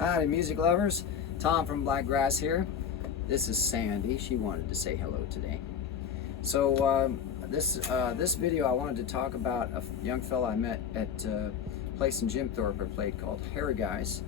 Howdy, music lovers. Tom from Blakgraz here. This is Sandy. She wanted to say hello today. So this video I wanted to talk about a young fella I met at a place in Jimthorpe I played called Hairy Guys.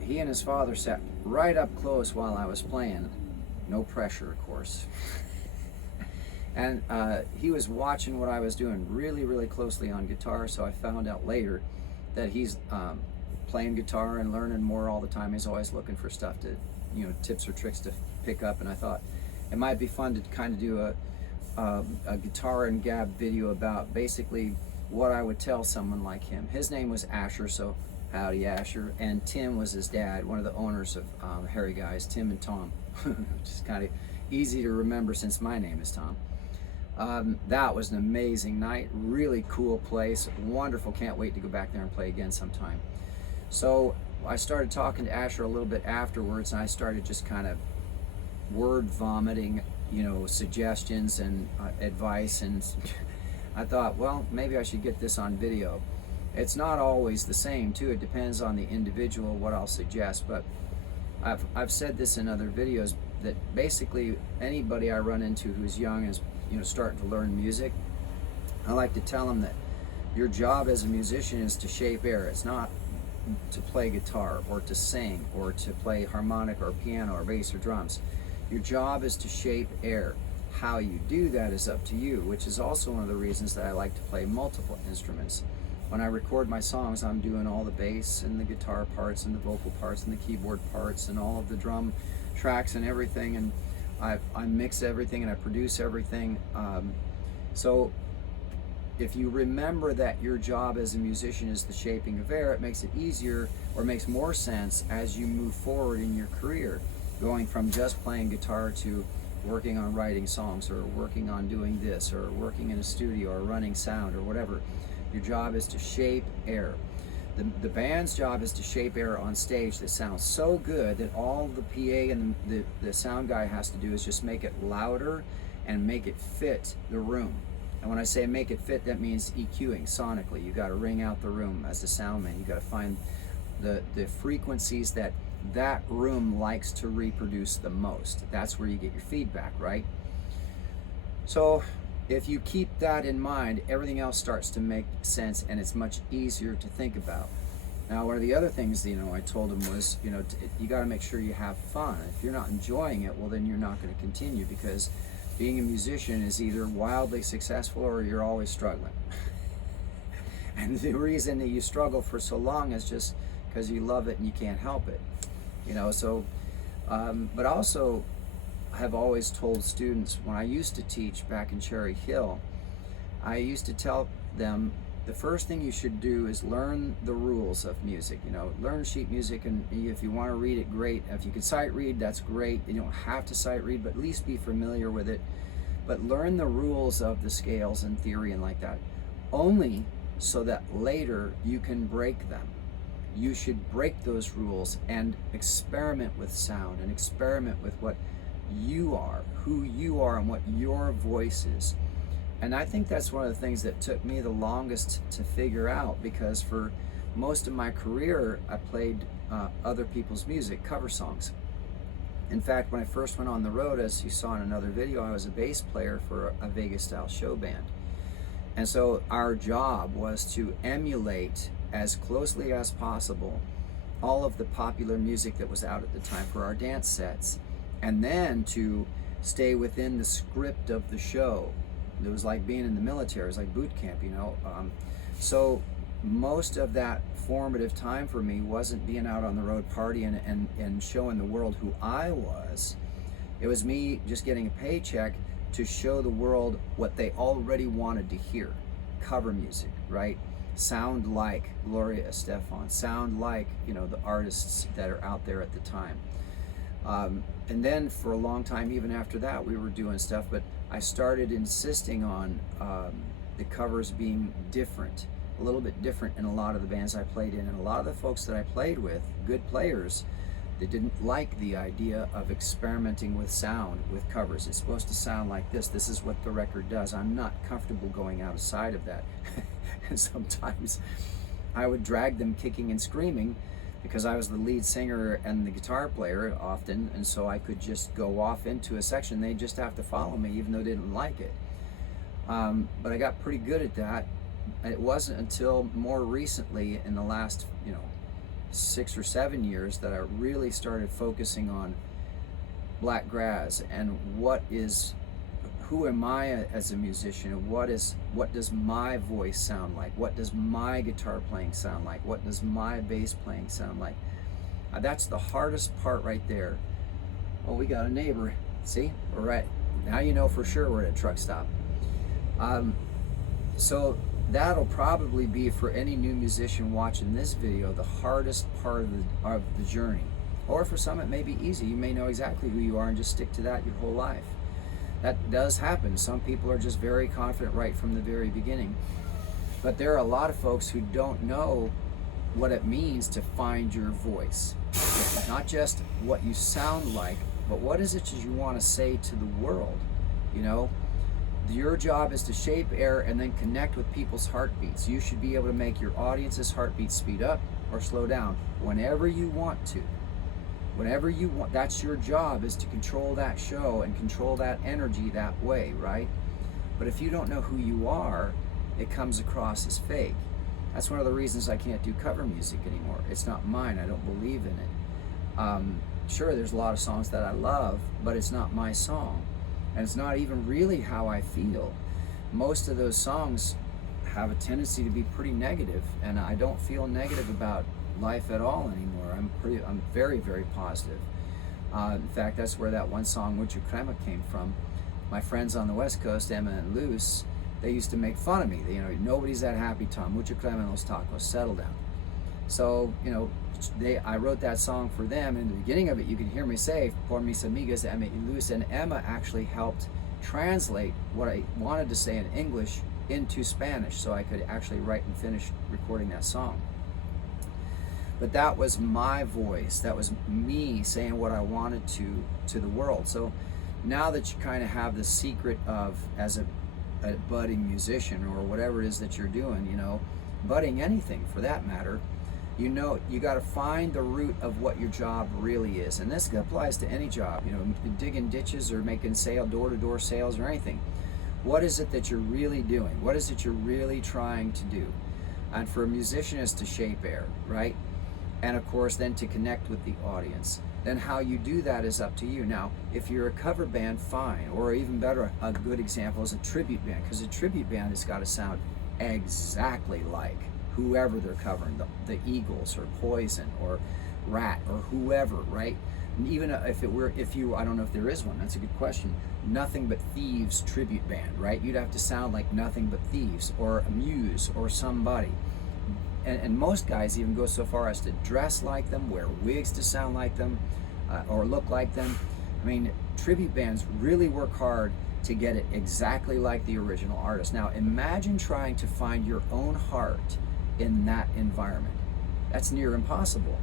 He and his father sat right up close while I was playing. No pressure, of course. And he was watching what I was doing really closely on guitar, so I found out later that he's playing guitar and learning more all the time. He's always looking for stuff to, tips or tricks to pick up, and I thought it might be fun to kind of do a guitar and gab video about basically what I would tell someone like him. His name was Asher, so howdy Asher, and Tim was his dad, one of the owners of Hairy Guys, Tim and Tom, which is kind of easy to remember since my name is Tom. That was an amazing night, really cool place, wonderful, can't wait to go back there and play again sometime. So I started talking to Asher a little bit afterwards, and I started just kind of word vomiting, suggestions and advice, and I thought, well, maybe I should get this on video. It's not always the same too, it depends on the individual what I'll suggest, but I've said this in other videos that basically anybody I run into who's young is starting to learn music, I like to tell them that your job as a musician is to shape air. It's not to play guitar or to sing or to play harmonic or piano or bass or drums. Your job is to shape air. How you do that is up to you, which is also one of the reasons that I like to play multiple instruments. When I record my songs, I'm doing all the bass and the guitar parts and the vocal parts and the keyboard parts and all of the drum tracks and everything, and I mix everything and I produce everything. So if you remember that your job as a musician is the shaping of air, it makes it easier, or makes more sense as you move forward in your career, going from just playing guitar to working on writing songs, or working on doing this, or working in a studio, or running sound, or whatever. Your job is to shape air. The band's job is to shape air on stage that sounds so good that all the PA and the sound guy has to do is just make it louder and make it fit the room. And when I say make it fit, that means EQing sonically. You got to ring out the room as the sound man. You got to find the frequencies that room likes to reproduce the most. That's where you get your feedback, right? So if you keep that in mind, everything else starts to make sense, and it's much easier to think about. Now, one of the other things, I told him was, you got to make sure you have fun. If you're not enjoying it, well, then you're not going to continue, because being a musician is either wildly successful or you're always struggling. And the reason that you struggle for so long is just because you love it and you can't help it. But also, I have always told students, when I used to teach back in Cherry Hill, I used to tell them the first thing you should do is learn the rules of music. Learn sheet music, and if you want to read it, great. If you can sight read, that's great. You don't have to sight read, but at least be familiar with it. But learn the rules of the scales and theory and like that, only so that later you can break them. You should break those rules and experiment with sound, and experiment with what you are, who you are, and what your voice is. And I think that's one of the things that took me the longest to figure out, because for most of my career I played other people's music, cover songs. In fact, when I first went on the road, as you saw in another video, I was a bass player for a Vegas style show band. And so our job was to emulate as closely as possible all of the popular music that was out at the time for our dance sets, and then to stay within the script of the show. It was like being in the military, it was like boot camp, So most of that formative time for me wasn't being out on the road partying and showing the world who I was. It was me just getting a paycheck to show the world what they already wanted to hear. Cover music, right? Sound like Gloria Estefan, sound like, the artists that are out there at the time. And then for a long time, even after that, we were doing stuff, but I started insisting on the covers being different, a little bit different in a lot of the bands I played in. And a lot of the folks that I played with, good players, they didn't like the idea of experimenting with sound, with covers. It's supposed to sound like this. This is what the record does. I'm not comfortable going outside of that. And sometimes I would drag them kicking and screaming because I was the lead singer and the guitar player often, and so I could just go off into a section. They'd just have to follow me even though they didn't like it. But I got pretty good at that. It wasn't until more recently, in the last 6 or 7 years, that I really started focusing on Blakgraz and who am I as a musician, and what does my voice sound like, what does my guitar playing sound like, what does my bass playing sound like. That's the hardest part right there. Oh, we got a neighbor. See, we're right now, you know for sure we're at a truck stop. So that'll probably be, for any new musician watching this video, the hardest part of the journey. Or for some it may be easy. You may know exactly who you are and just stick to that your whole life. That does happen. Some people are just very confident right from the very beginning. But there are a lot of folks who don't know what it means to find your voice. Not just what you sound like, but what is it that you want to say to the world. Your job is to shape air and then connect with people's heartbeats. You should be able to make your audience's heartbeat speed up or slow down whenever you want to. Whenever you want, that's your job, is to control that show and control that energy that way, right? But if you don't know who you are, it comes across as fake. That's one of the reasons I can't do cover music anymore. It's not mine. I don't believe in it. Sure, there's a lot of songs that I love, but it's not my song. And it's not even really how I feel. Most of those songs have a tendency to be pretty negative, and I don't feel negative about life at all anymore. I'm very, very positive. In fact, that's where that one song Mucha Crema came from. My friends on the West Coast, Emma and Luce, they used to make fun of me. Nobody's that happy, Tom. Mucha Crema en los tacos. Settle down. So, I wrote that song for them, and in the beginning of it, you can hear me say, "Por mis amigas, Emma y Luce," and Emma actually helped translate what I wanted to say in English into Spanish, so I could actually write and finish recording that song. But that was my voice. That was me saying what I wanted to the world. So now that you kind of have the secret of, as a budding musician or whatever it is that you're doing, budding anything for that matter, you got to find the root of what your job really is. And this applies to any job, digging ditches or making door-to-door sales or anything. What is it that you're really doing? What is it you're really trying to do? And for a musician, is to shape air, right? And of course, then to connect with the audience. Then how you do that is up to you. Now, if you're a cover band, fine. Or even better, a good example is a tribute band, because a tribute band has got to sound exactly like whoever they're covering, the Eagles or Poison or Rat or whoever, right? And even if I don't know if there is one, that's a good question. Nothing But Thieves tribute band, right? You'd have to sound like Nothing But Thieves or Muse or somebody. And most guys even go so far as to dress like them, wear wigs to sound like them, or look like them. I mean, tribute bands really work hard to get it exactly like the original artist. Now, imagine trying to find your own heart in that environment. That's near impossible.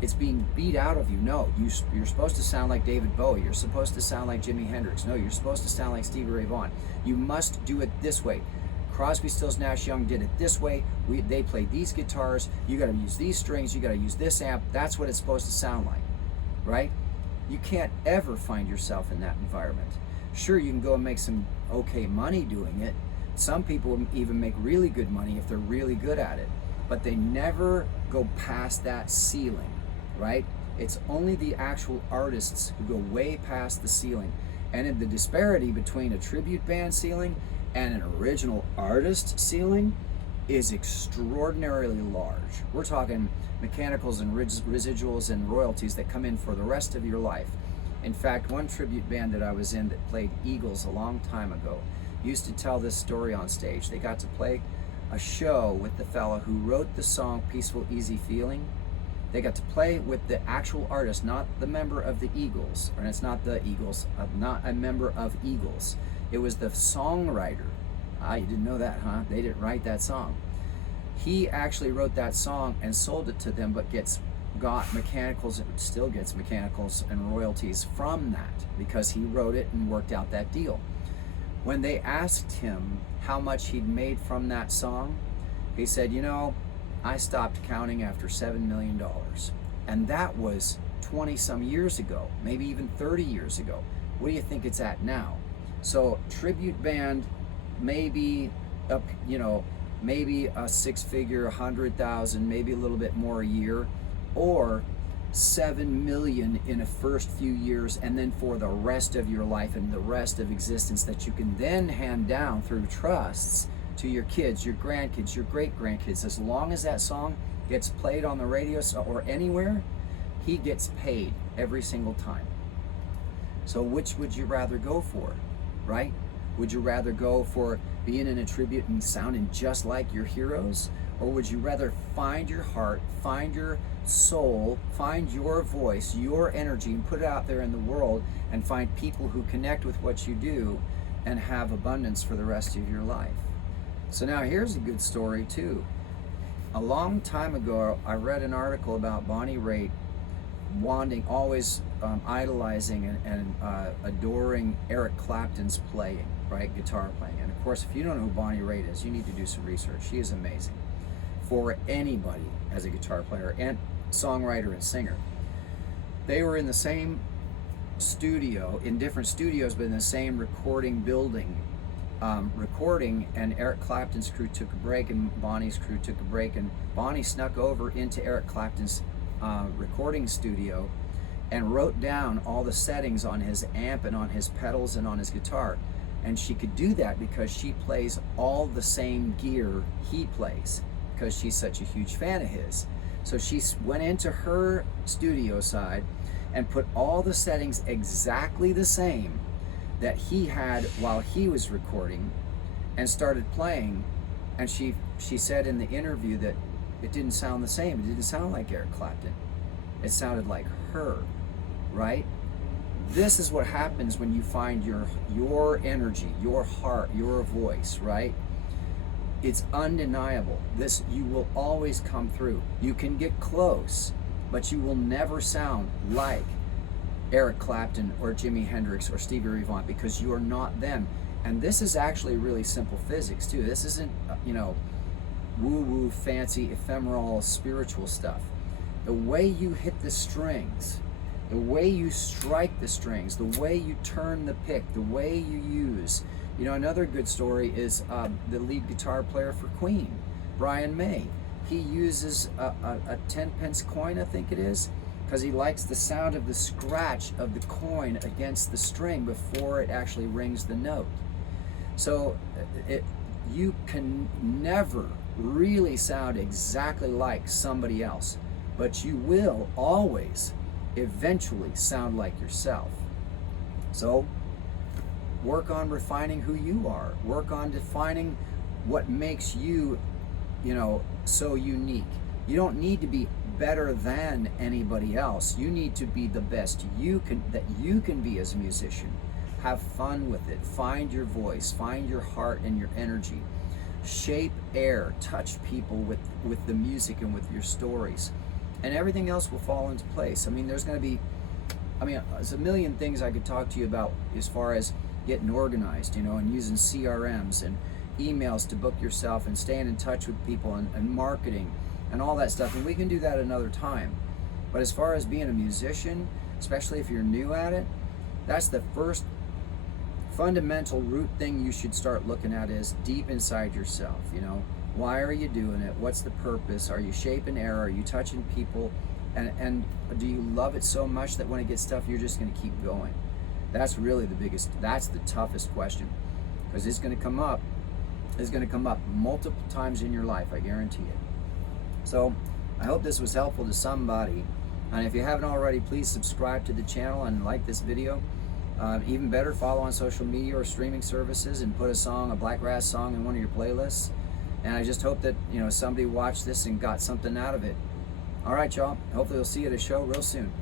It's being beat out of you. No, you're supposed to sound like David Bowie. You're supposed to sound like Jimi Hendrix. No, you're supposed to sound like Stevie Ray Vaughan. You must do it this way. Crosby, Stills, Nash Young did it this way. They played these guitars. You got to use these strings. You got to use this amp. That's what it's supposed to sound like, right? You can't ever find yourself in that environment. Sure, you can go and make some okay money doing it. Some people even make really good money if they're really good at it, but they never go past that ceiling, right? It's only the actual artists who go way past the ceiling. And in the disparity between a tribute band ceiling and an original artist ceiling is extraordinarily large. We're talking mechanicals and residuals and royalties that come in for the rest of your life. In fact, one tribute band that I was in that played Eagles a long time ago used to tell this story on stage. They got to play a show with the fella who wrote the song Peaceful Easy Feeling. They got to play with the actual artist, not the member of the Eagles, or it's not the Eagles, not a member of Eagles. It was the songwriter. Ah, you didn't know that, huh? They didn't write that song. He actually wrote that song and sold it to them, but got mechanicals, and still gets mechanicals and royalties from that because he wrote it and worked out that deal. When they asked him how much he'd made from that song, he said, I stopped counting after $7 million. And that was 20 some years ago, maybe even 30 years ago. What do you think it's at now? So tribute band, maybe up, you know, maybe a six-figure, 100,000, maybe a little bit more a year, or 7 million in the first few years, and then for the rest of your life and the rest of existence that you can then hand down through trusts to your kids, your grandkids, your great-grandkids. As long as that song gets played on the radio or anywhere, he gets paid every single time. So which would you rather go for, right? Would you rather go for being in a tribute and sounding just like your heroes? Or would you rather find your heart, find your soul, find your voice, your energy, and put it out there in the world and find people who connect with what you do and have abundance for the rest of your life? So now here's a good story too. A long time ago, I read an article about Bonnie Raitt wanting, always idolizing and adoring Eric Clapton's playing, right? Guitar playing. And of course, if you don't know who Bonnie Raitt is, you need to do some research. She is amazing for anybody as a guitar player and songwriter and singer. They were in the same studio, in different studios, but in the same recording building, recording, and Eric Clapton's crew took a break and Bonnie's crew took a break, and Bonnie snuck over into Eric Clapton's recording studio and wrote down all the settings on his amp and on his pedals and on his guitar. And she could do that because she plays all the same gear he plays, because she's such a huge fan of his. So she went into her studio side and put all the settings exactly the same that he had while he was recording, and started playing. And she said in the interview that it didn't sound the same. It didn't sound like Eric Clapton. It sounded like her, right? This is what happens when you find your energy, your heart, your voice, right? It's undeniable. This, you will always come through. You can get close, but you will never sound like Eric Clapton or Jimi Hendrix or Stevie Ray Vaughan, because you are not them. And this is actually really simple physics too. This isn't, you know, woo-woo, fancy, ephemeral, spiritual stuff. The way you hit the strings, the way you strike the strings, the way you turn the pick, the way you use. You know, another good story is the lead guitar player for Queen, Brian May. He uses a 10-pence coin, I think it is, because he likes the sound of the scratch of the coin against the string before it actually rings the note. So you can never really sound exactly like somebody else, but you will always eventually sound like yourself. So work on refining who you are. Work on defining what makes you, you know, so unique. You don't need to be better than anybody else. You need to be the best that you can be as a musician. Have fun with it. Find your voice. Find your heart and your energy. Shape air. Touch people with the music and with your stories. And everything else will fall into place. I mean, there's a million things I could talk to you about as far as getting organized, you know, and using CRMs and emails to book yourself and staying in touch with people and marketing and all that stuff. And we can do that another time. But as far as being a musician, especially if you're new at it, that's the first fundamental root thing you should start looking at, is deep inside yourself. You know, why are you doing it? What's the purpose? Are you shaping air? Are you touching people? And do you love it so much that when it gets tough, you're just going to keep going? That's really that's the toughest question, because it's going to come up. It's going to come up multiple times in your life, I guarantee it. So I hope this was helpful to somebody. And if you haven't already, please subscribe to the channel and like this video. Even better, follow on social media or streaming services and put a Blakgraz song in one of your playlists. And I just hope that, you know, somebody watched this and got something out of it. All right, y'all. Hopefully we'll see you at a show real soon.